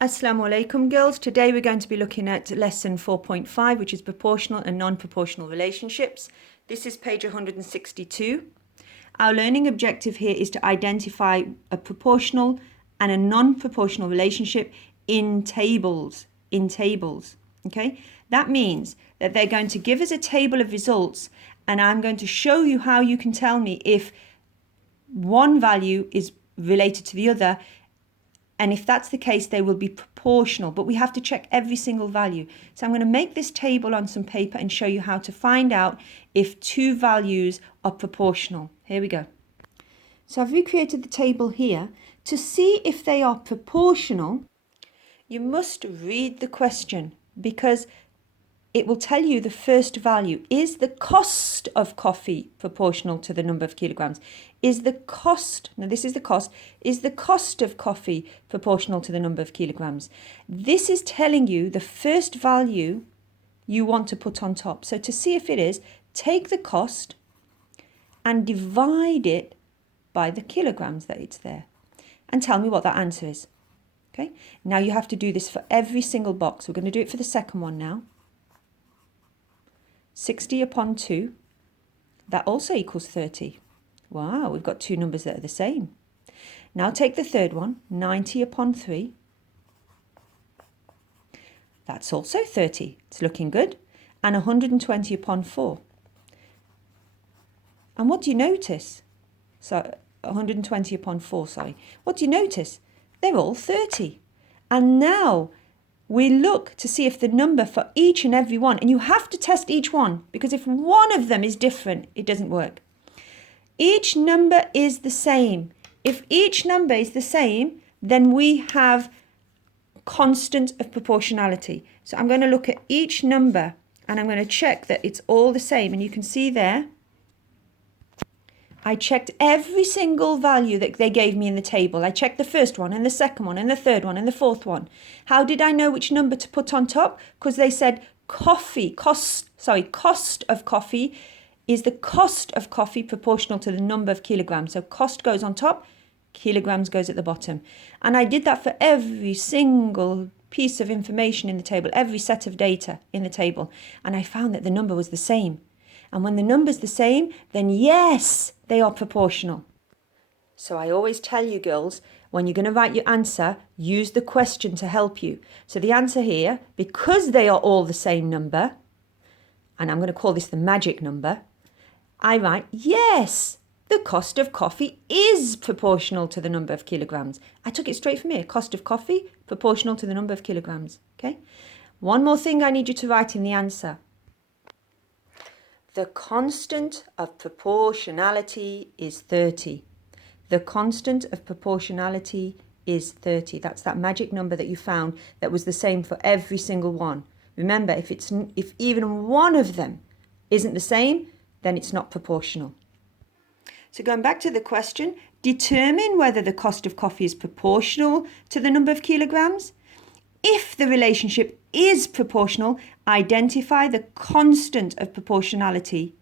Assalamu alaikum girls. Today we're going to be looking at lesson 4.5, which is proportional and non-proportional relationships. This is page 162. Our learning objective here is to identify a proportional and a non-proportional relationship in tables. Okay? That means that they're going to give us a table of results, and I'm going to show you how you can tell me if one value is related to the other. And if that's the case, they will be proportional, but we have to check every single value. So I'm going to make this table on some paper and show you how to find out if two values are proportional. Here we go. So I've recreated the table here. To see if they are proportional, you must read the question because it will tell you the first value. Is the cost of coffee proportional to the number of kilograms? Is the cost, now this is the cost, is the cost of coffee proportional to the number of kilograms? This is telling you the first value you want to put on top. So to see if it is, take the cost and divide it by the kilograms that it's there. And tell me what that answer is. Okay, now you have to do this for every single box. We're going to do it for the second one now. 60 upon 2, that also equals 30. Wow, we've got two numbers that are the same. Now take the third one, 90 upon 3. That's also 30. It's looking good. And 120 upon 4. And what do you notice? So 120 upon 4, sorry. What do you notice? They're all 30. And now we look to see if the number for each and every one, and you have to test each one, because if one of them is different, it doesn't work. Each number is the same. If each number is the same, then we have constant of proportionality. So I'm going to look at each number and I'm going to check that it's all the same. And you can see there, I checked every single value that they gave me in the table. I checked the first one and the second one and the third one and the fourth one. How did I know which number to put on top? Because they said cost of coffee is the cost of coffee proportional to the number of kilograms. So cost goes on top, kilograms goes at the bottom. And I did that for every single piece of information in the table, every set of data in the table. And I found that the number was the same. And when the number's the same, then yes, they are proportional. So I always tell you girls, when you're going to write your answer, use the question to help you. So the answer here, because they are all the same number, and I'm going to call this the magic number, I write, yes, the cost of coffee is proportional to the number of kilograms. I took it straight from here. Cost of coffee, proportional to the number of kilograms. Okay. One more thing I need you to write in the answer. The constant of proportionality is 30. The constant of proportionality is 30. That's that magic number that you found that was the same for every single one. Remember, if even one of them isn't the same, then it's not proportional. So going back to the question, determine whether the cost of coffee is proportional to the number of kilograms. If the relationship is proportional, identify the constant of proportionality.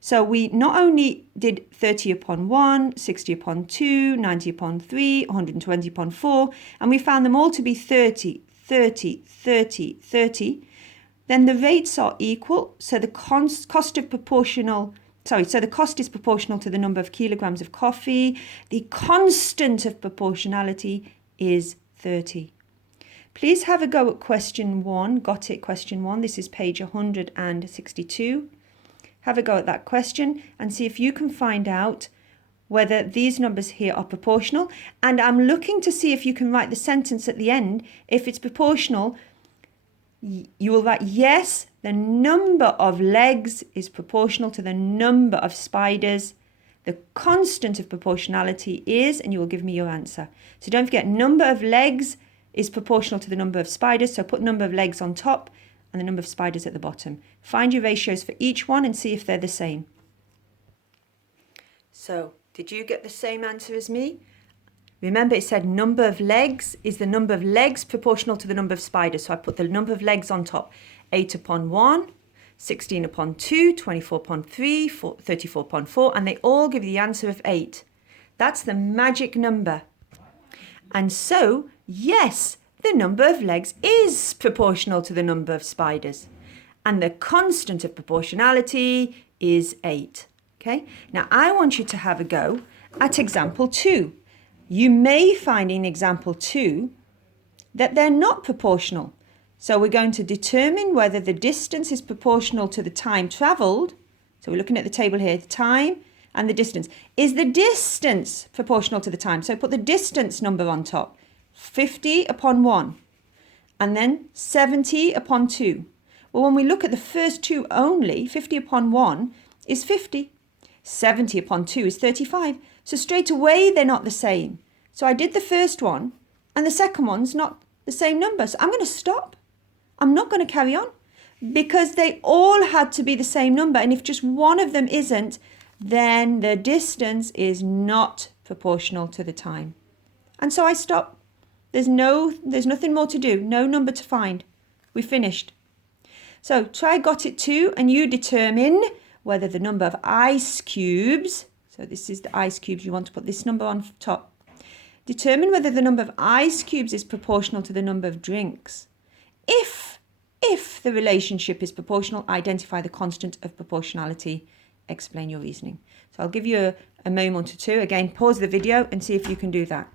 So we not only did 30 upon 1, 60 upon 2, 90 upon 3, 120 upon 4, and we found them all to be 30, 30, 30, 30. Then the rates are equal, so the cost is proportional to the number of kilograms of coffee. The constant of proportionality is 30. Please have a go at question 1. Got it, question 1. This is page 162. Have a go at that question and see if you can find out whether these numbers here are proportional. And I'm looking to see if you can write the sentence at the end. If it's proportional, you will write, yes, the number of legs is proportional to the number of spiders. The constant of proportionality is, and you will give me your answer. So don't forget, number of legs is proportional to the number of spiders. So put number of legs on top and the number of spiders at the bottom. Find your ratios for each one and see if they're the same. So did you get the same answer as me? Remember, it said number of legs is the number of legs proportional to the number of spiders. So I put the number of legs on top. 8 upon 1, 16 upon 2, 24 upon 3, 34 upon 4, and they all give you the answer of 8. That's the magic number. And so, yes, the number of legs is proportional to the number of spiders. And the constant of proportionality is 8. Okay, now I want you to have a go at example 2. You may find in example 2 that they're not proportional. So we're going to determine whether the distance is proportional to the time travelled. So we're looking at the table here, the time and the distance. Is the distance proportional to the time? So put the distance number on top. 50 upon 1. And then 70 upon 2. Well, when we look at the first two only, 50 upon 1 is 50. 70 upon 2 is 35. So straight away, they're not the same. So I did the first one, and the second one's not the same number. So I'm going to stop. I'm not going to carry on because they all had to be the same number. And if just one of them isn't, then the distance is not proportional to the time. And so I stop. There's nothing more to do. No number to find. We finished. So try got it 2 and you determine whether the number of ice cubes, so this is the ice cubes, you want to put this number on top. Determine whether the number of ice cubes is proportional to the number of drinks. If the relationship is proportional, identify the constant of proportionality. Explain your reasoning. So I'll give you a moment or two. Again, pause the video and see if you can do that.